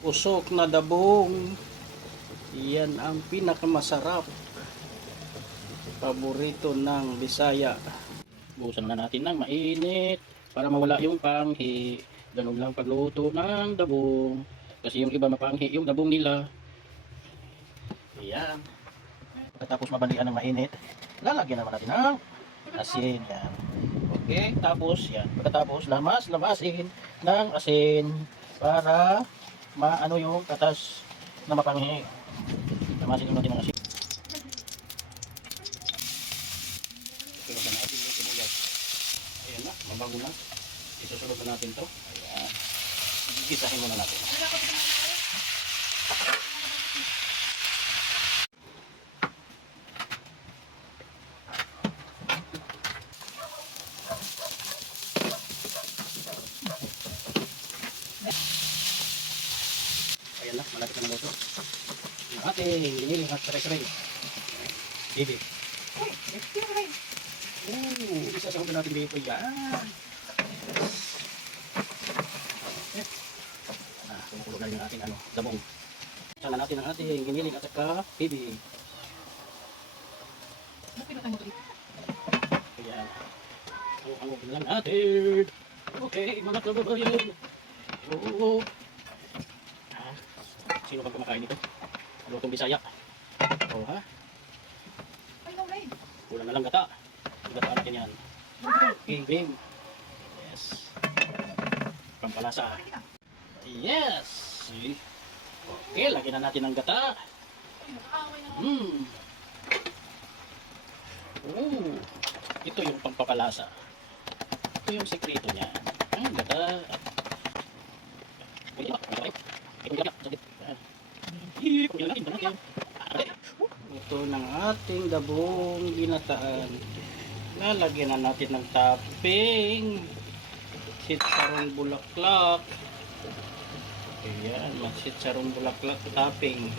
Usok na dabong. Yan ang pinakamasarap. Paborito ng Bisaya. Buhusan na natin ng mainit para mawala yung panghi. Ganun lang pagluto ng dabong. Kasi yung iba mapanghi yung dabong nila. Ayan. Pagkatapos mabalian ng mainit, lalagyan naman natin ng asin. Yan. Okay, tapos yan. Pagkatapos lamasin ng asin para maano yung katas na mapanghi. Lamasin natin ng asin. Susunod natin yung sibuyas. Ayan na, mabago na. Isusunod na natin to. Ayan. Gigisahin muna natin. Ayan na, malapit na luto. Yung ating giniling at saray-saray. Bibi. Isasahog na natin dito yan. Kumukulo na rin yung ating dabong. Sana natin ang ating giniling at saka bibi. Ayan. Ang lang natin. Okay, mga kababayan. Oo. Sino bang kumakain nito? Lutong Bisaya. Oh, ha? Kulang na lang gata. Gataan natin yan. Bing. Yes. Pampalasa. Yes. Okay, lagyan na natin ng gata. Ito yung pampapalasa. Ito yung sekreto niya. Ang gata. Ito ng ating dabong ginataan. Lalagyan na natin ng topping. Sitsarong bulaklak. Ayan, sitsarong bulaklak topping.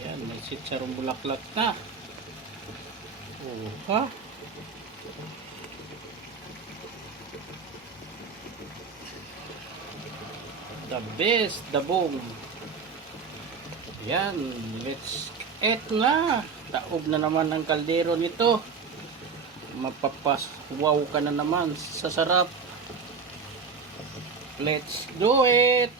Ayan, may sitsarong bulaklak na. Oh, ha? The best dabong. Yan, let's eat na. Taob na naman ng kaldero nito. Mapapaswaw ka na naman sa sarap. Let's do it.